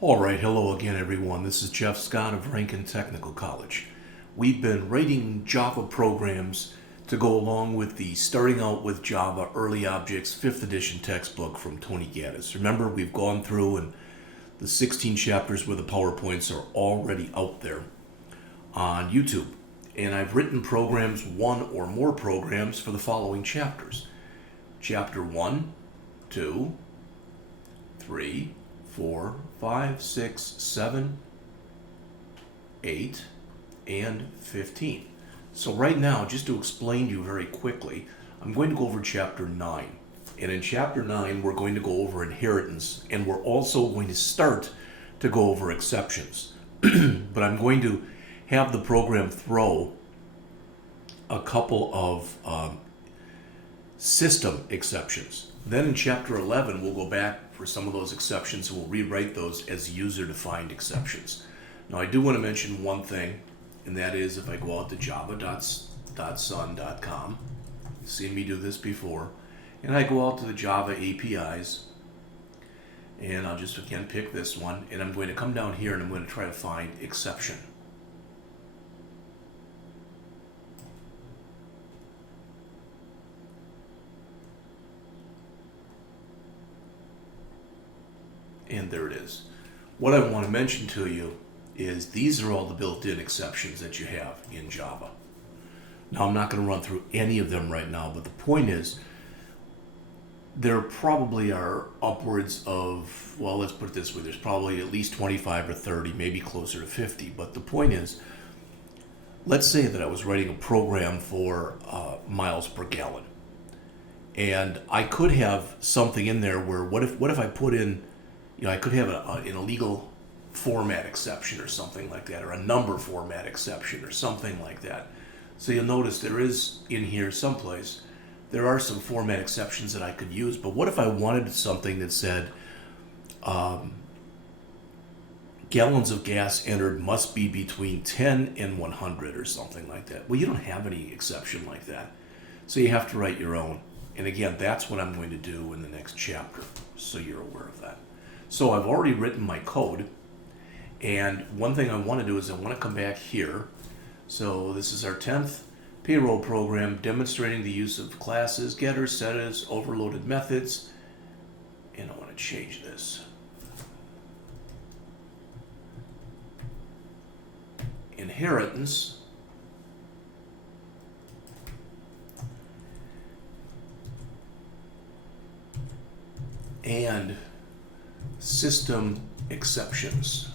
All right, hello again, everyone. This is Jeff Scott of Rankin Technical College. We've been writing Java programs to go along with the Starting Out with Java Early Objects 5th edition textbook from Tony Gaddis. Remember, we've gone through and the 16 chapters where the PowerPoints are already out there on YouTube. And I've written programs, one or more programs, for the following chapters. Chapter 1, 2, 3, 4, 5, 6, 7, 8, and 15. So right now, just to explain to you very quickly, I'm going to go over chapter 9. And in chapter 9, we're going to go over inheritance, and we're also going to start to go over exceptions. But I'm going to have the program throw a couple of system exceptions. Then in chapter 11, we'll go back for some of those exceptions and we'll rewrite those as user-defined exceptions. Now, I do want to mention one thing, and that is if I go out to java.sun.com, you've seen me do this before, and I go out to the Java APIs, and I'll just again pick this one, and I'm going to come down here and I'm going to try to find exception. And there it is. What I want to mention to you is these are all the built-in exceptions that you have in Java. Now, I'm not going to run through any of them right now, but the point is there probably are upwards of, well, let's put it this way, there's probably at least 25 or 30, maybe closer to 50. But the point is, let's say that I was writing a program for miles per gallon. And I could have something in there where what if I put in, I could have an illegal format exception or something like that, or a number format exception or something like that. So you'll notice there is in here someplace, there are some format exceptions that I could use. But what if I wanted something that said gallons of gas entered must be between 10 and 100 or something like that? Well, you don't have any exception like that. So you have to write your own. And again, that's what I'm going to do in the next chapter, so you're aware of that. So I've already written my code, and one thing I want to do is I want to come back here. So this is our 10th payroll program demonstrating the use of classes, getters, setters, overloaded methods, and I want to change this. Inheritance. And system exceptions,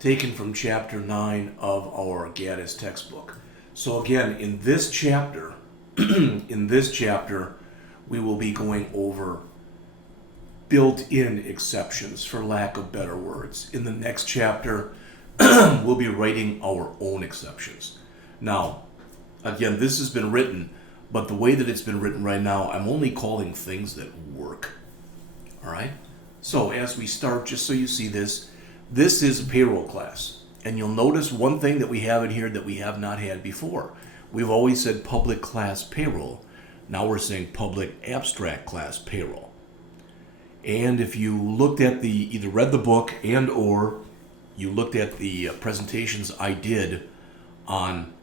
taken from chapter 9 of our Gaddis textbook. So again, in this chapter, we will be going over built-in exceptions, for lack of better words. In the next chapter, we'll be writing our own exceptions. Now, again, this has been written, but the way that it's been written right now, I'm only calling things that work. All right? So as we start, just so you see this is a payroll class. And you'll notice one thing that we have in here that we have not had before. We've always said public class payroll. Now we're saying public abstract class payroll. And if you looked at either read the book and or you looked at the presentations I did on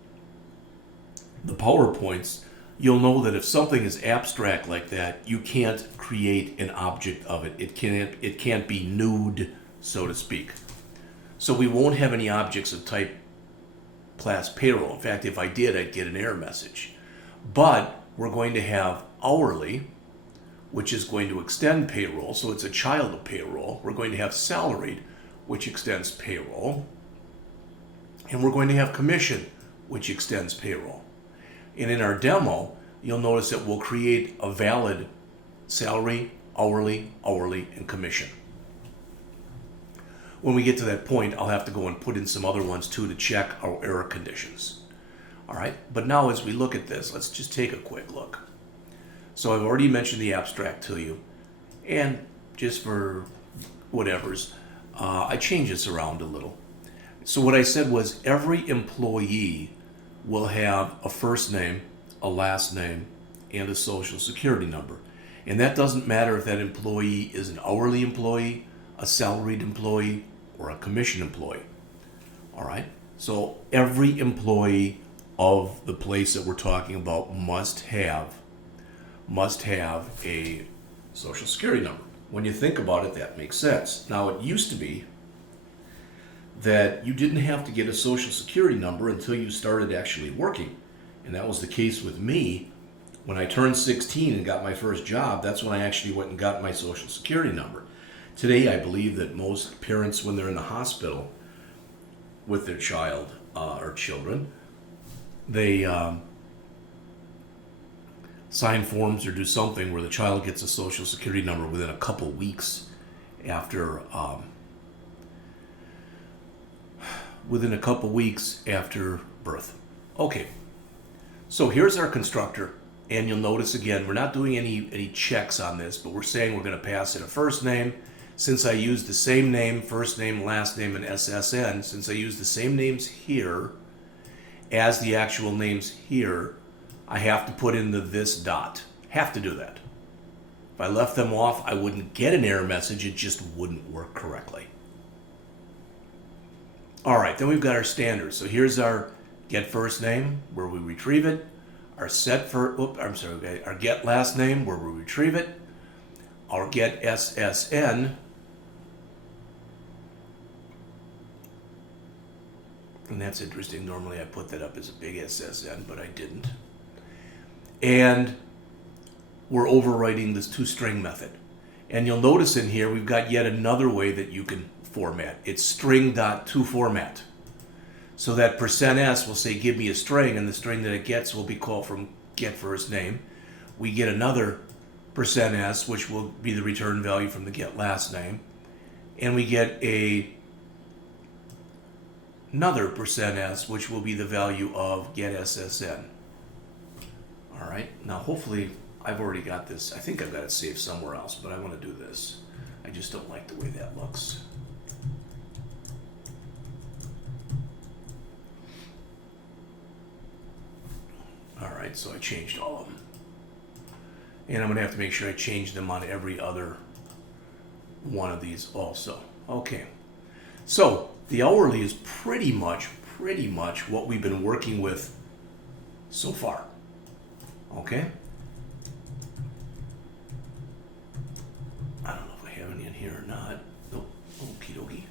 the PowerPoints, you'll know that if something is abstract like that, you can't create an object of it. It can't be nude, so to speak. So we won't have any objects of type class payroll. In fact, if I did, I'd get an error message. But we're going to have hourly, which is going to extend payroll, so it's a child of payroll. We're going to have salaried, which extends payroll. And we're going to have commission, which extends payroll. And in our demo, you'll notice that we'll create a valid salary, hourly, and commission. When we get to that point, I'll have to go and put in some other ones too to check our error conditions. All right, but now as we look at this, let's just take a quick look. So I've already mentioned the abstract to you, and just for whatevers, I changed this around a little. So what I said was every employee will have a first name, a last name, and a social security number. And that doesn't matter if that employee is an hourly employee, a salaried employee, or a commission employee. All right? So every employee of the place that we're talking about must have a social security number. When you think about it, that makes sense. Now, it used to be that you didn't have to get a social security number until you started actually working. And that was the case with me. When I turned 16 and got my first job, that's when I actually went and got my social security number. Today, I believe that most parents, when they're in the hospital with their child or children, they sign forms or do something where the child gets a social security number within a couple weeks after birth. Okay, so here's our constructor, and you'll notice again, we're not doing any checks on this, but we're saying we're going to pass in a first name. Since I used the same name, first name, last name, and SSN, since I used the same names here as the actual names here, I have to put in the this dot. Have to do that. If I left them off, I wouldn't get an error message. It just wouldn't work correctly. All right, then we've got our standards. So here's our get first name, where we retrieve it. Our our get last name, where we retrieve it. Our get SSN. And that's interesting. Normally I put that up as a big SSN, but I didn't. And we're overwriting this toString method. And you'll notice in here we've got yet another way that you can format. It's string.toFormat. So that %s will say give me a string, and the string that it gets will be called from get first name. We get another %s, which will be the return value from the get last name. And we get another %s, which will be the value of get SSN. All right, now hopefully I've already got this. I think I've got it saved somewhere else, but I want to do this. I just don't like the way that looks. All right, so I changed all of them. And I'm going to have to make sure I change them on every other one of these also. Okay, so the hourly is pretty much what we've been working with so far. Okay? I don't know if I have any in here or not. Nope. Okie dokie.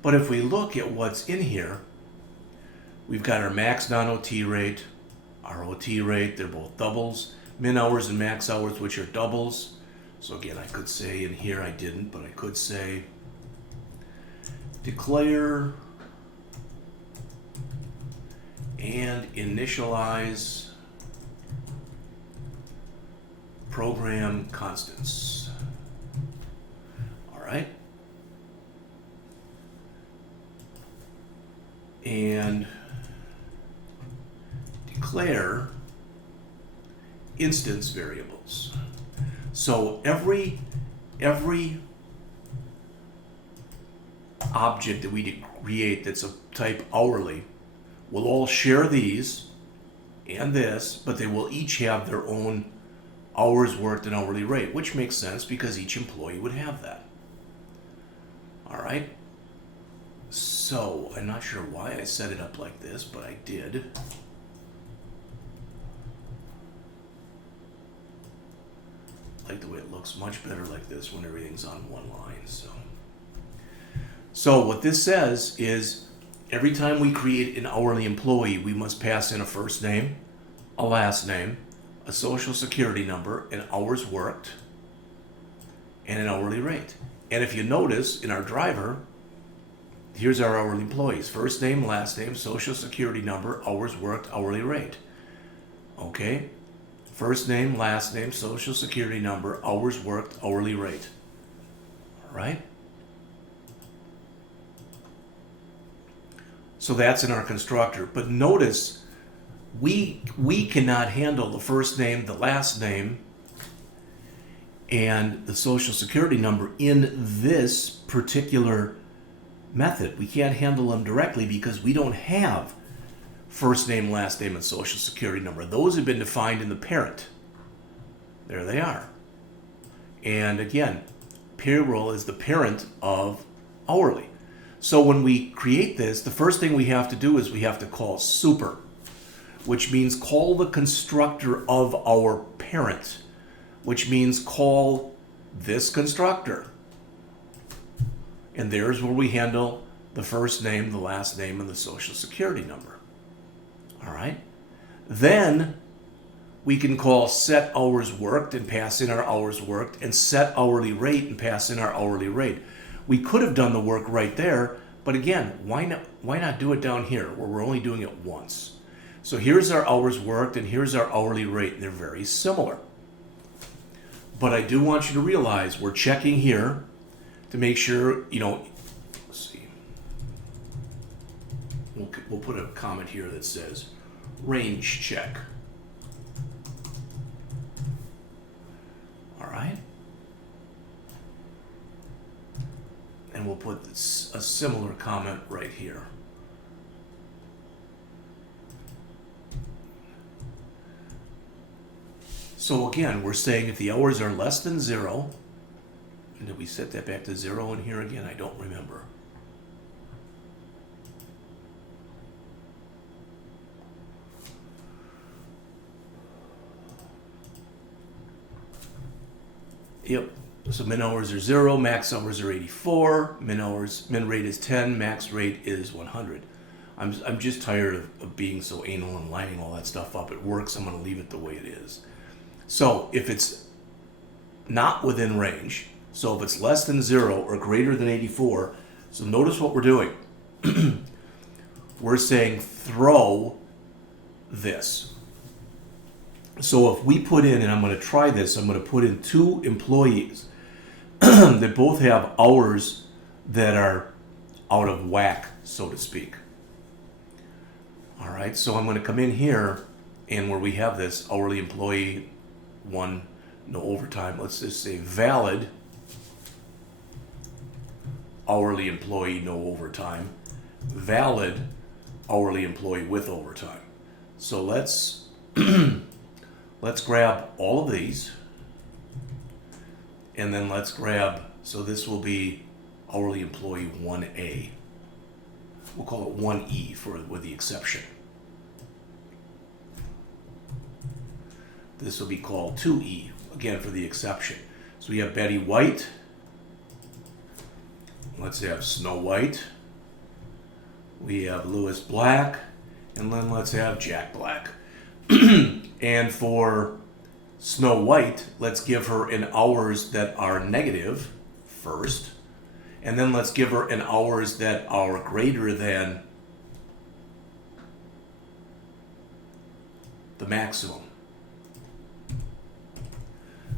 But if we look at what's in here, we've got our max non-OT rate, our OT rate, they're both doubles, min hours and max hours, which are doubles. So again, I could say in here, I didn't, but I could say declare and initialize program constants. All right. And declare instance variables. So every object that we create that's of type hourly will all share these and this, but they will each have their own hours worked and hourly rate, which makes sense because each employee would have that. All right. So I'm not sure why I set it up like this, but I did. I like the way it looks much better like this when everything's on one line. So what this says is every time we create an hourly employee, we must pass in a first name, a last name, a social security number, an hours worked, and an hourly rate. And if you notice in our driver, here's our hourly employees. First name, last name, social security number, hours worked, hourly rate. Okay? First name, last name, social security number, hours worked, hourly rate. All right? So that's in our constructor. But notice, we cannot handle the first name, the last name, and the social security number in this particular method. We can't handle them directly because we don't have first name, last name, and social security number. Those have been defined in the parent. There they are. And again, payroll is the parent of hourly. So when we create this, the first thing we have to do is we have to call super, which means call the constructor of our parent, which means call this constructor. And there's where we handle the first name, the last name, and the social security number. All right? Then we can call set hours worked and pass in our hours worked, and set hourly rate and pass in our hourly rate. We could have done the work right there, but again, why not do it down here where we're only doing it once? So here's our hours worked and here's our hourly rate, and they're very similar. But I do want you to realize we're checking here to make sure, let's see. We'll put a comment here that says range check. All right. And we'll put a similar comment right here. So again, we're saying if the hours are less than 0, and did we set that back to 0 in here again? I don't remember. Yep. So min hours are 0, max hours are 84, min rate is 10, max rate is 100. I'm just tired of being so anal and lining all that stuff up. It works. I'm going to leave it the way it is. So if it's not within range, so if it's less than 0 or greater than 84, so notice what we're doing. We're saying throw this. So if we put in, and I'm going to try this, I'm going to put in 2 employees that both have hours that are out of whack, so to speak. All right, so I'm going to come in here, and where we have this hourly employee 1, no overtime, let's just say valid hourly employee, no overtime, valid hourly employee with overtime. So let's grab all of these, and then let's grab, so this will be hourly employee 1A. We'll call it 1E with the exception. This will be called 2E, again for the exception. So we have Betty White. Let's have Snow White. We have Lewis Black. And then let's have Jack Black. And for Snow White, let's give her an hours that are negative first. And then let's give her an hours that are greater than the maximum.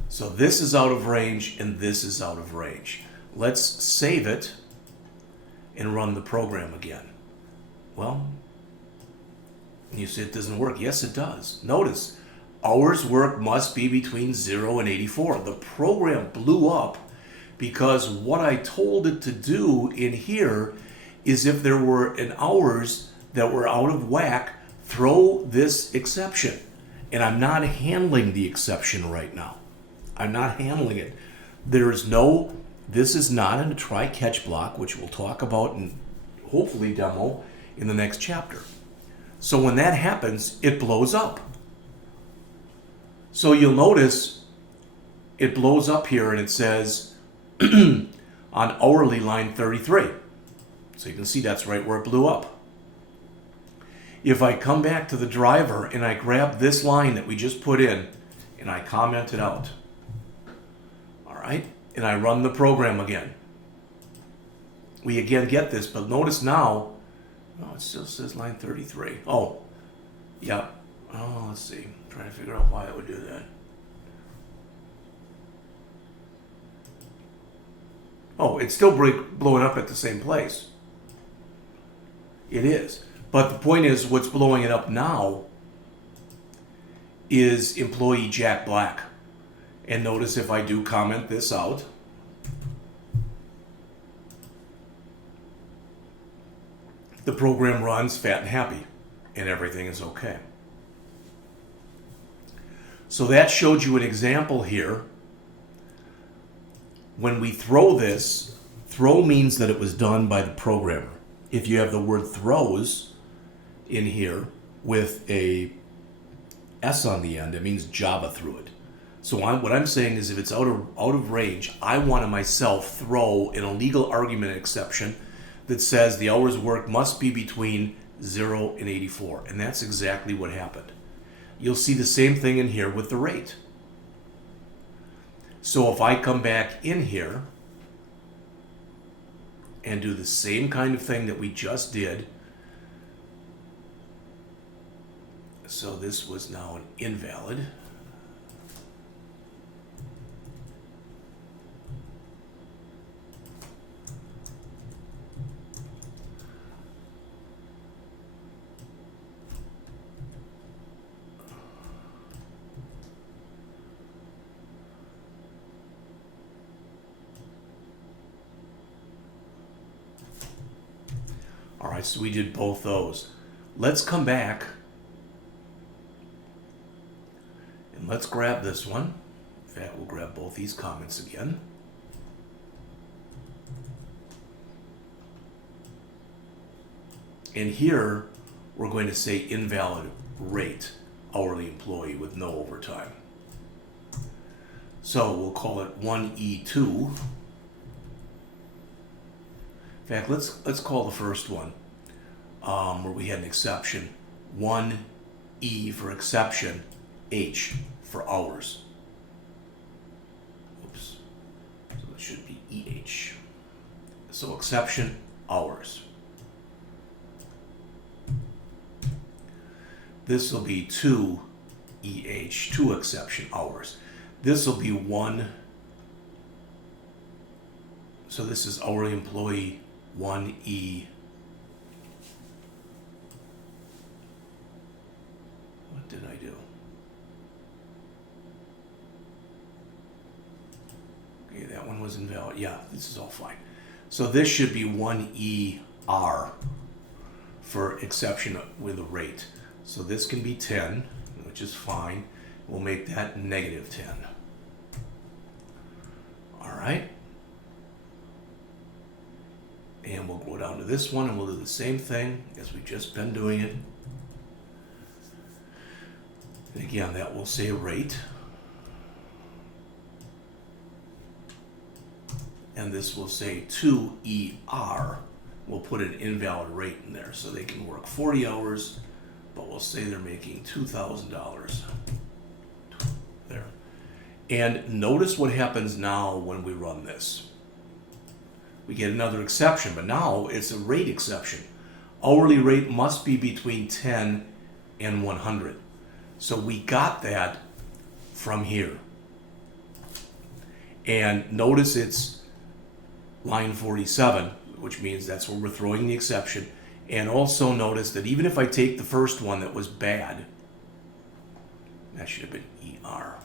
So this is out of range and this is out of range. Let's save it and run the program again. Well, you say it doesn't work. Yes, it does. Notice, hours worked must be between 0 and 84. The program blew up because what I told it to do in here is if there were an hours that were out of whack, throw this exception. And I'm not handling the exception right now. I'm not handling it. This is not in a try-catch block, which we'll talk about and hopefully demo in the next chapter. So when that happens, it blows up. So you'll notice it blows up here and it says on hourly line 33. So you can see that's right where it blew up. If I come back to the driver and I grab this line that we just put in and I comment it out, all right, and I run the program again, we again get this, but notice now, oh, it still says line 33. Oh, yeah. Oh, let's see. I'm trying to figure out why it would do that. Oh, it's still blowing up at the same place. It is. But the point is, what's blowing it up now is employee Jack Black. And notice if I do comment this out, the program runs fat and happy, and everything is okay. So that showed you an example here When we throw this, throw means that it was done by the programmer. If you have the word throws in here with a S on the end, it means Java threw it. So what I'm saying is if it's out of range, I want to myself throw an illegal argument exception that says the hours worked must be between 0 and 84. And that's exactly what happened. You'll see the same thing in here with the rate. So if I come back in here and do the same kind of thing that we just did, so this was now an invalid. All right, so we did both those. Let's come back and let's grab this one. In fact, we'll grab both these comments again. And here, we're going to say invalid rate, hourly employee with no overtime. So we'll call it 1E2. In fact, let's call the first one where we had an exception 1E for exception, H for hours. Oops. So it should be EH. So exception, hours. This will be 2EH, 2 exception, hours. This will be 1. So this is hourly employee 1E. What did I do? Okay, that one was invalid. Yeah, this is all fine. So this should be 1ER for exception with a rate. So this can be 10, which is fine. We'll make that negative 10. All right. And we'll go down to this one and we'll do the same thing as we've just been doing it. And again, that will say rate. And this will say 2ER. We'll put an invalid rate in there so they can work 40 hours, but we'll say they're making $2,000. There. And notice what happens now when we run this. We get another exception, but now it's a rate exception. Hourly rate must be between 10 and 100. So we got that from here. And notice it's line 47, which means that's where we're throwing the exception. And also notice that even if I take the first one that was bad, that should have been ER.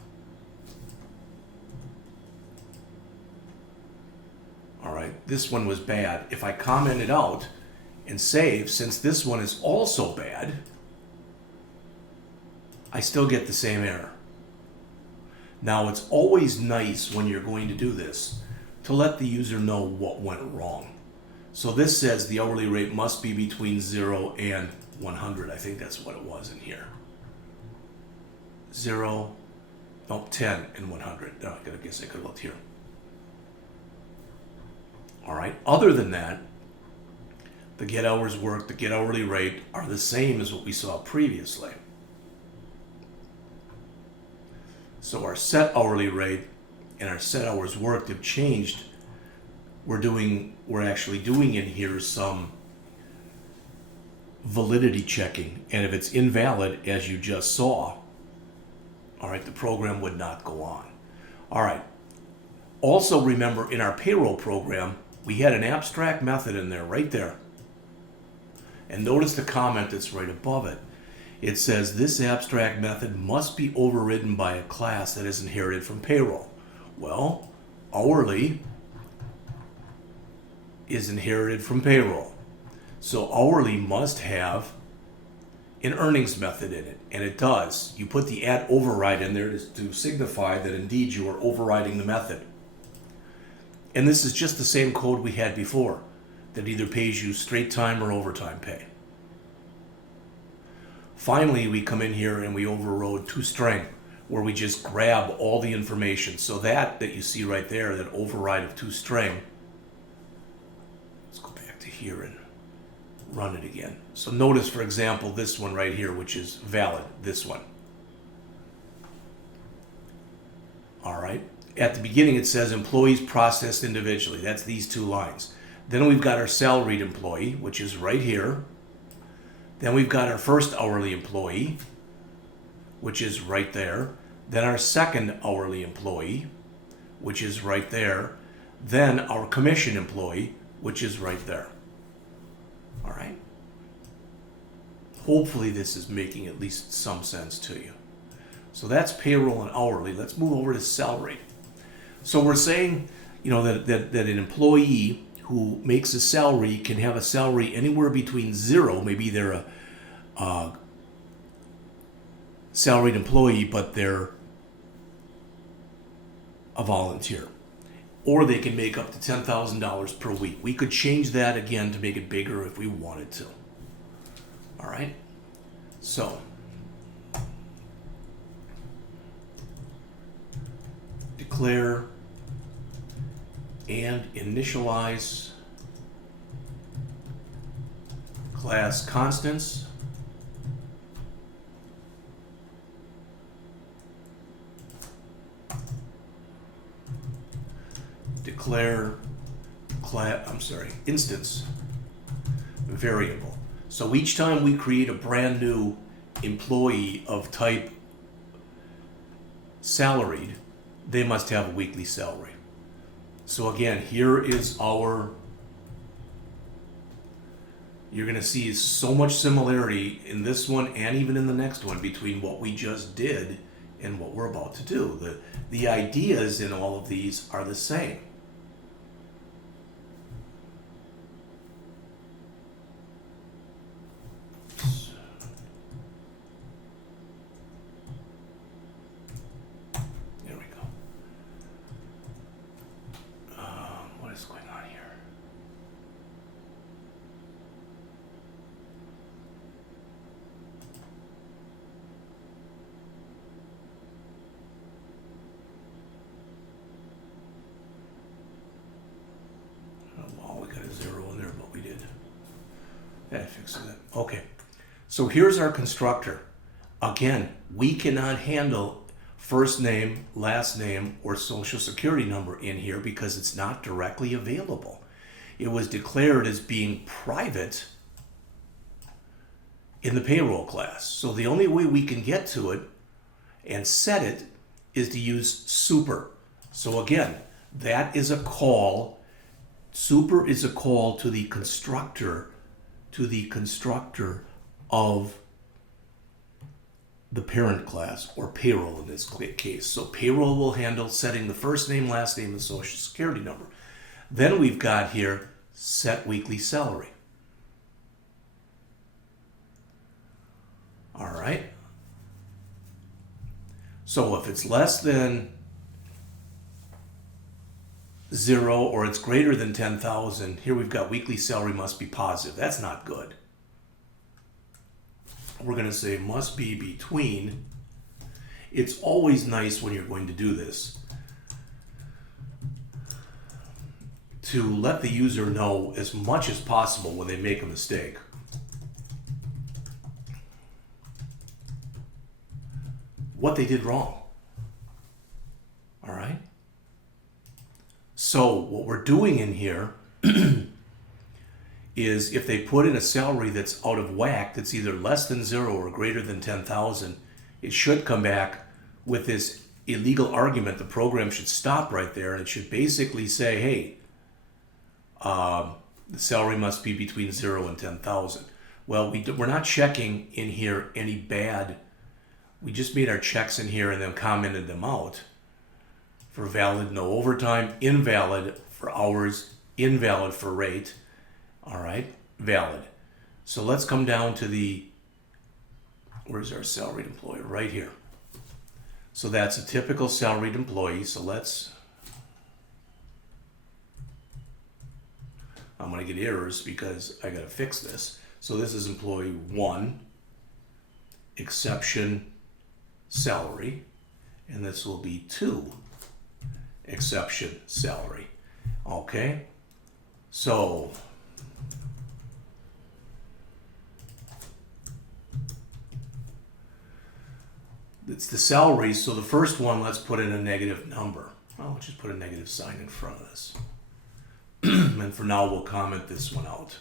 All right, this one was bad. If I comment it out and save, since this one is also bad, I still get the same error. Now, it's always nice when you're going to do this to let the user know what went wrong. So this says the hourly rate must be between 0 and 100. I think that's what it was in here. 10 and 100. No, I guess I could have looked here. All right, other than that, the get hours worked, the get hourly rate are the same as what we saw previously. So our set hourly rate and our set hours worked have changed. We're actually doing in here some validity checking, and if it's invalid, as you just saw, all right, the program would not go on. All right. Also remember, in our payroll program, we had an abstract method in there, right there. And notice the comment that's right above it. It says this abstract method must be overridden by a class that is inherited from payroll. Well, hourly is inherited from payroll. So hourly must have an earnings method in it, and it does. You put the @ override in there to signify that indeed you are overriding the method. And this is just the same code we had before that either pays you straight time or overtime pay. Finally, we come in here and we overrode toString, where we just grab all the information. So that you see right there, that override of toString, let's go back to here and run it again. So notice, for example, this one right here, which is valid, this one. All right. At the beginning, it says employees processed individually. That's these two lines. Then we've got our salaried employee, which is right here. Then we've got our first hourly employee, which is right there. Then our second hourly employee, which is right there. Then our commission employee, which is right there. All right. Hopefully this is making at least some sense to you. So that's payroll and hourly. Let's move over to salary. So we're saying, that an employee who makes a salary can have a salary anywhere between zero, maybe they're a salaried employee, but they're a volunteer. Or they can make up to $10,000 per week. We could change that again to make it bigger if we wanted to. All right? So, declare and initialize class constants. Declare instance variable. So each time we create a brand new employee of type salaried, they must have a weekly salary. So again, here is you're going to see so much similarity in this one and even in the next one between what we just did and what we're about to do. The ideas in all of these are the same. I fixed that. Okay. So here's our constructor. Again, we cannot handle first name, last name, or social security number in here because it's not directly available. It was declared as being private in the payroll class. So the only way we can get to it and set it is to use super. So again, that is a call. Super is a call to the constructor of the parent class, or payroll in this case. So payroll will handle setting the first name, last name, and social security number. Then we've got here set weekly salary. All right. So if it's less than 0 or it's greater than 10,000, here we've got weekly salary must be positive. That's not good. We're going to say must be between. It's always nice when you're going to do this to let the user know as much as possible when they make a mistake. What they did wrong. All right? So what we're doing in here is if they put in a salary that's out of whack, that's either less than 0 or greater than 10,000, it should come back with this illegal argument. The program should stop right there, and it should basically say, hey, the salary must be between 0 and 10,000. Well, we're not checking in here any bad. We just made our checks in here and then commented them out. For valid, no overtime. Invalid for hours. Invalid for rate. All right, valid. So let's come down to where's our salaried employee? Right here. So that's a typical salaried employee. So let's I'm going to get errors because I got to fix this. So this is employee 1, exception salary, and this will be 2, exception salary. Okay, so it's the salaries. So the first one, let's put in a negative number. Well, let's just put a negative sign in front of this. And for now, we'll comment this one out.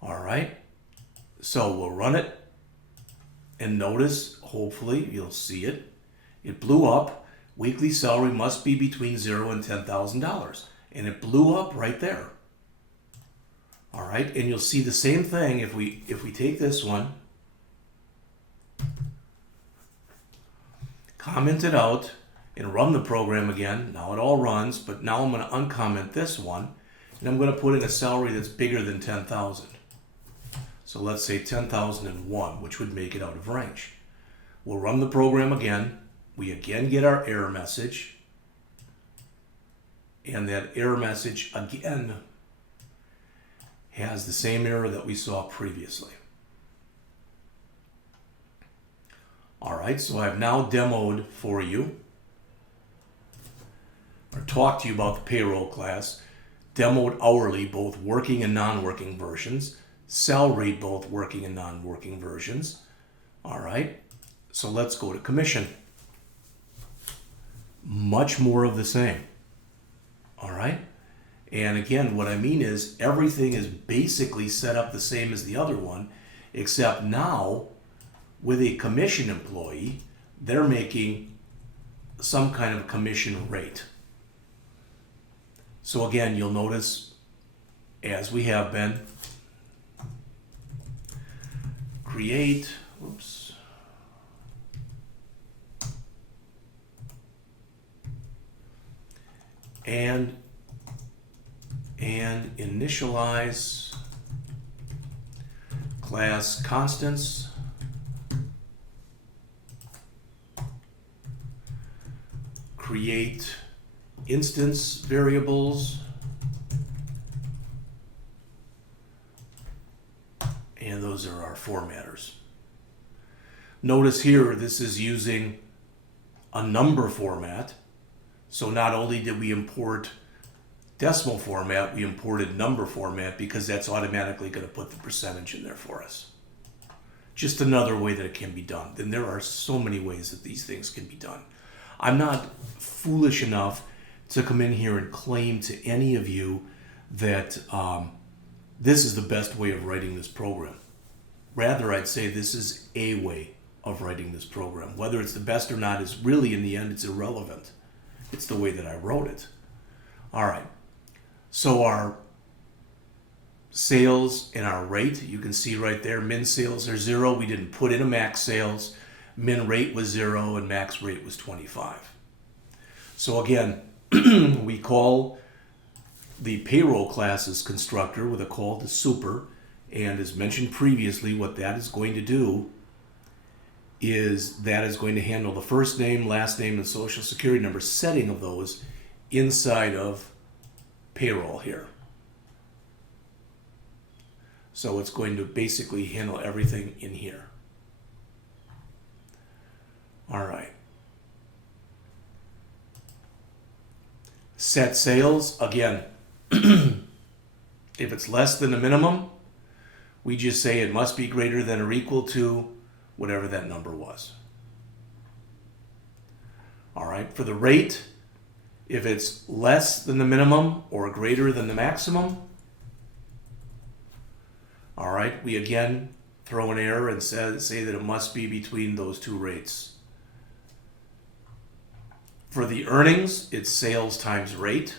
All right, so we'll run it, and notice, hopefully you'll see it. It blew up. Weekly salary must be between $0 and $10,000, and it blew up right there. All right, and you'll see the same thing if we take this one, comment it out, and run the program again. Now it all runs, but now I'm going to uncomment this one, and I'm going to put in a salary that's bigger than 10,000. So let's say 10,001, which would make it out of range. We'll run the program again. We again get our error message. And that error message again has the same error that we saw previously. All right, so I've now demoed for you, or talked to you about the payroll class, demoed hourly, both working and non-working versions, salaried, both working and non-working versions. All right, so let's go to commission. Much more of the same. All right, and again, what I mean is everything is basically set up the same as the other one, except now with a commission employee, they're making some kind of commission rate. So again, you'll notice, as we have been, create, oops, and initialize class constants, create instance variables, and those are our formatters. Notice here, this is using a number format. So not only did we import decimal format, we imported number format because that's automatically going to put the percentage in there for us. Just another way that it can be done. And there are so many ways that these things can be done. I'm not foolish enough to come in here and claim to any of you that this is the best way of writing this program. Rather, I'd say this is a way of writing this program. Whether it's the best or not is really, in the end, it's irrelevant. It's the way that I wrote it. All right. So our sales and our rate, you can see right there, min sales are 0. We didn't put in a max sales. Min rate was 0 and max rate was 25. So again, we call the payroll classes constructor with a call to super. And as mentioned previously, what that is going to do is that is going to handle the first name, last name, and social security number setting of those inside of payroll here. So it's going to basically handle everything in here. All right. Set sales, again, if it's less than the minimum, we just say it must be greater than or equal to whatever that number was. All right, for the rate, if it's less than the minimum or greater than the maximum, all right, we again throw an error and say that it must be between those two rates. For the earnings, it's sales times rate,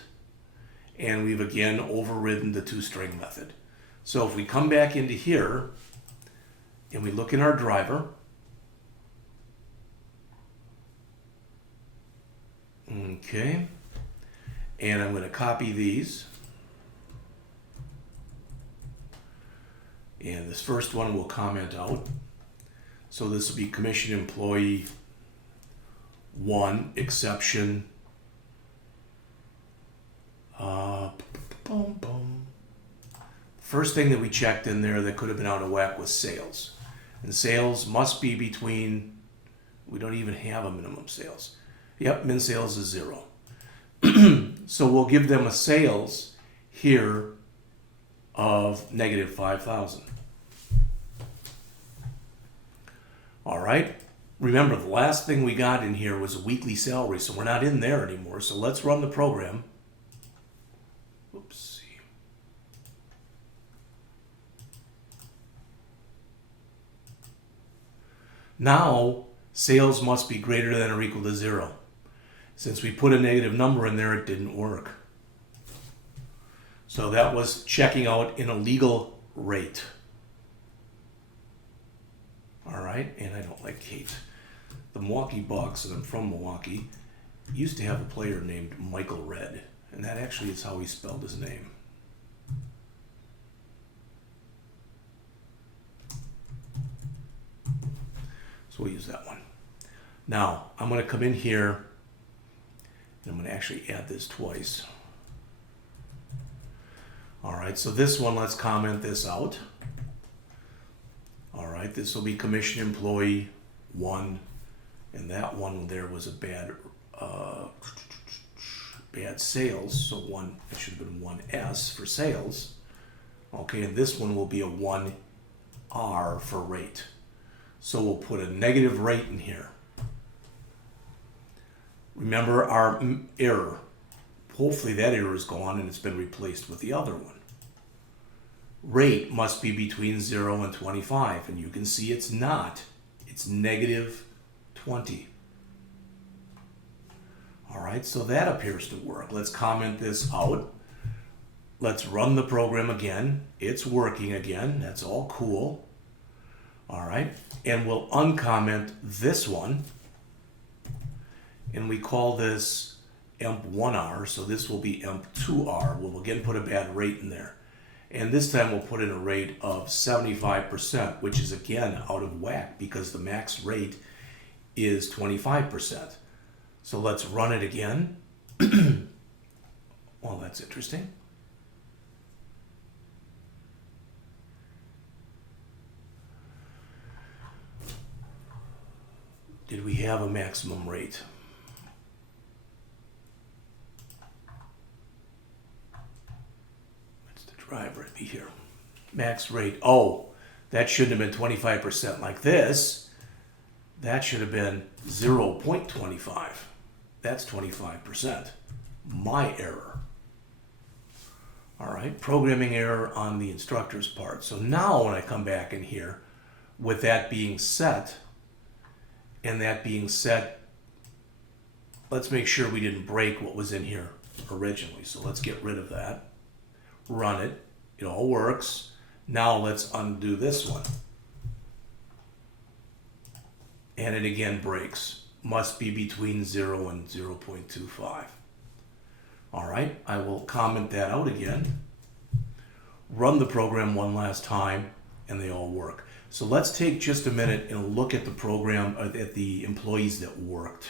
and we've again overridden the toString method. So if we come back into here and we look in our driver, okay, and I'm going to copy these, and this first one we'll comment out. So this will be commission employee 1, exception Boom, boom. First thing that we checked in there that could have been out of whack was sales. And sales must be between, we don't even have a minimum sales. Yep, min sales is 0. So we'll give them a sales here of negative 5,000. All right. Remember, the last thing we got in here was a weekly salary, so we're not in there anymore. So let's run the program. Oopsie. Now, sales must be greater than or equal to 0. Since we put a negative number in there, it didn't work. So that was checking out an illegal rate. All right, and I don't like Kate. The Milwaukee Bucks, and I'm from Milwaukee, used to have a player named Michael Red, and that actually is how he spelled his name. So we'll use that one. Now, I'm going to come in here, and I'm going to actually add this twice. All right, so this one, let's comment this out. All right, this will be commission employee 1, and that one there was a bad sales, so one, it should have been 1S for sales. Okay, and this one will be a 1R for rate. So we'll put a negative rate in here. Remember our error. Hopefully that error is gone and it's been replaced with the other one. Rate must be between 0 and 25, and you can see it's not. It's negative 20. All right, so that appears to work. Let's comment this out. Let's run the program again. It's working again. That's all cool. All right, and we'll uncomment this one, and we call this emp1R, so this will be emp2R. We'll again put a bad rate in there. And this time we'll put in a rate of 75%, which is again out of whack because the max rate is 25%. So let's run it again. Well, that's interesting. Did we have a maximum rate? Driver, it'd be here. Max rate. Oh, that shouldn't have been 25% like this. That should have been 0.25. That's 25%. My error. All right, programming error on the instructor's part. So now when I come back in here, with that being set, and that being set, let's make sure we didn't break what was in here originally. So let's get rid of that. Run it. It all works. Now let's undo this one. And it again breaks. Must be between 0 and 0.25. All right, I will comment that out again. Run the program one last time, and they all work. So let's take just a minute and look at the program, at the employees that worked.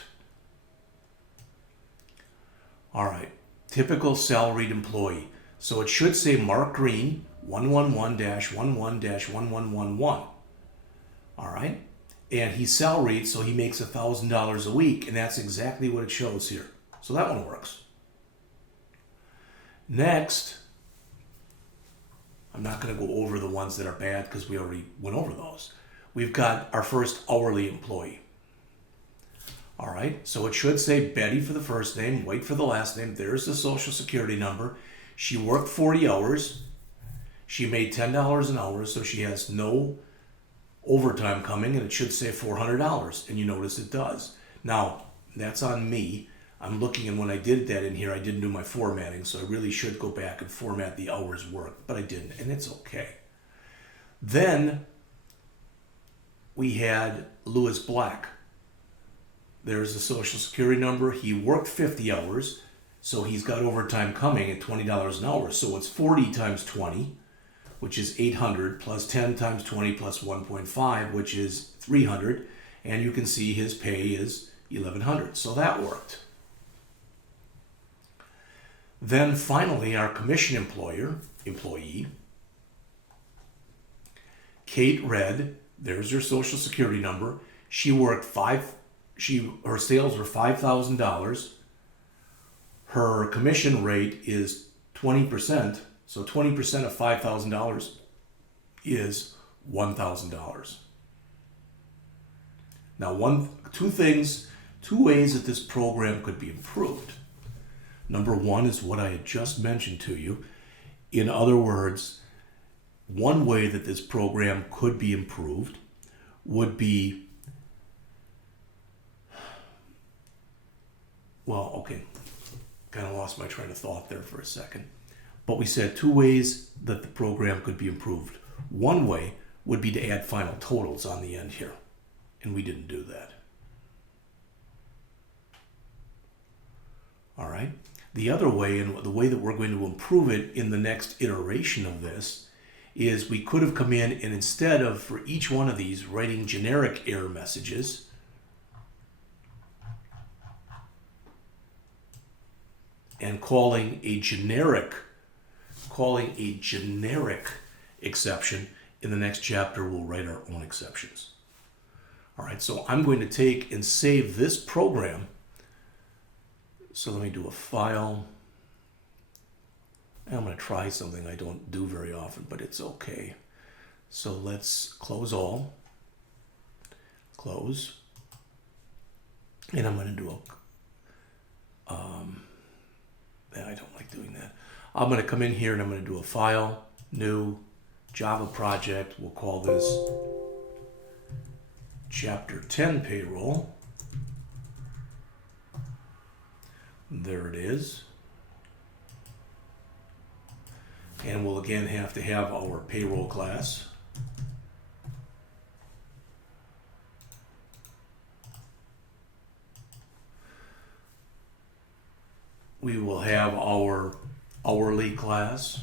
All right, typical salaried employee. So it should say Mark Green, 111-11-1111. All right. And he's salaried, so he makes $1,000 a week, and that's exactly what it shows here. So that one works. Next, I'm not going to go over the ones that are bad because we already went over those. We've got our first hourly employee. All right. So it should say Betty for the first name, White for the last name. There's the social security number. She worked 40 hours. She made $10 an hour, so she has no overtime coming, and it should say $400, and you notice it does. Now, that's on me. I'm looking, and when I did that in here, I didn't do my formatting, so I really should go back and format the hours worked, but I didn't, and it's okay. Then we had Lewis Black. There's the social security number. He worked 50 hours. So he's got overtime coming at $20 an hour. So it's 40 times 20, which is 800, plus 10 times 20 plus 1.5, which is 300. And you can see his pay is 1,100. So that worked. Then finally, our commission employee, Kate Red, there's her social security number. She worked her sales were $5,000. Her commission rate is 20%. So 20% of $5,000 is $1,000. Now, two ways that this program could be improved. Number one is what I had just mentioned to you. In other words, one way that this program could be improved would be, kind of lost my train of thought there for a second. But we said two ways that the program could be improved. One way would be to add final totals on the end here, and we didn't do that. All right. The other way, and the way that we're going to improve it in the next iteration of this, is we could have come in and instead of, for each one of these, writing generic error messages, and calling a generic exception, in the next chapter we'll write our own exceptions. All right, so I'm going to take and save this program. So let me do a file. I'm going to try something I don't do very often, but it's okay. So let's close all. Close. And I'm going to do I don't like doing that. I'm going to come in here and I'm going to do a file, new, Java project. We'll call this Chapter 10 Payroll. There it is. And we'll again have to have our payroll class. We will have our hourly class.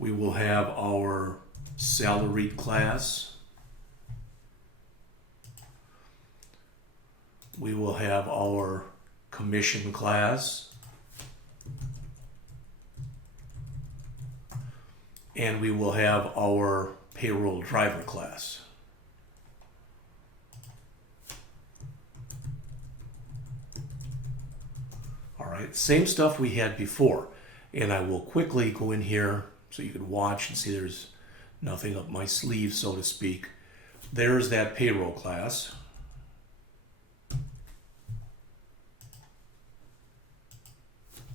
We will have our salaried class. We will have our commission class. And we will have our payroll driver class. All right, same stuff we had before. And I will quickly go in here so you can watch and see there's nothing up my sleeve, so to speak. There's that payroll class.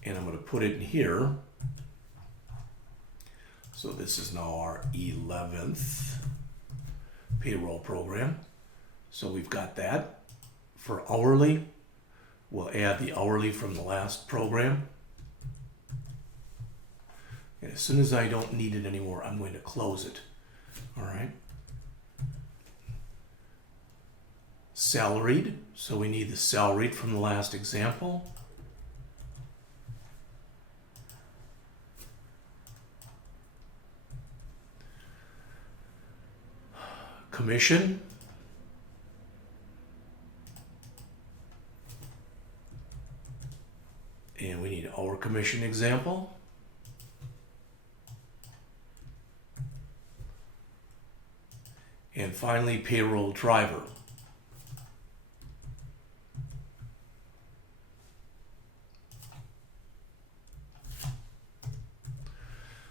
And I'm going to put it in here. So this is now our 11th payroll program. So we've got that. For hourly, we'll add the hourly from the last program. And as soon as I don't need it anymore, I'm going to close it. All right. Salaried. So we need the salaried from the last example. Commission. And we need our commission example. And finally, payroll driver.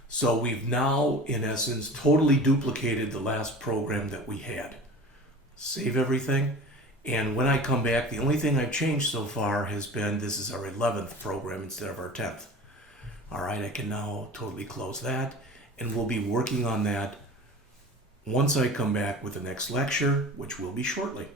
So we've now, in essence, totally duplicated the last program that we had. Save everything. And when I come back, the only thing I've changed so far has been this is our 11th program instead of our 10th. All right, I can now totally close that. And we'll be working on that once I come back with the next lecture, which will be shortly.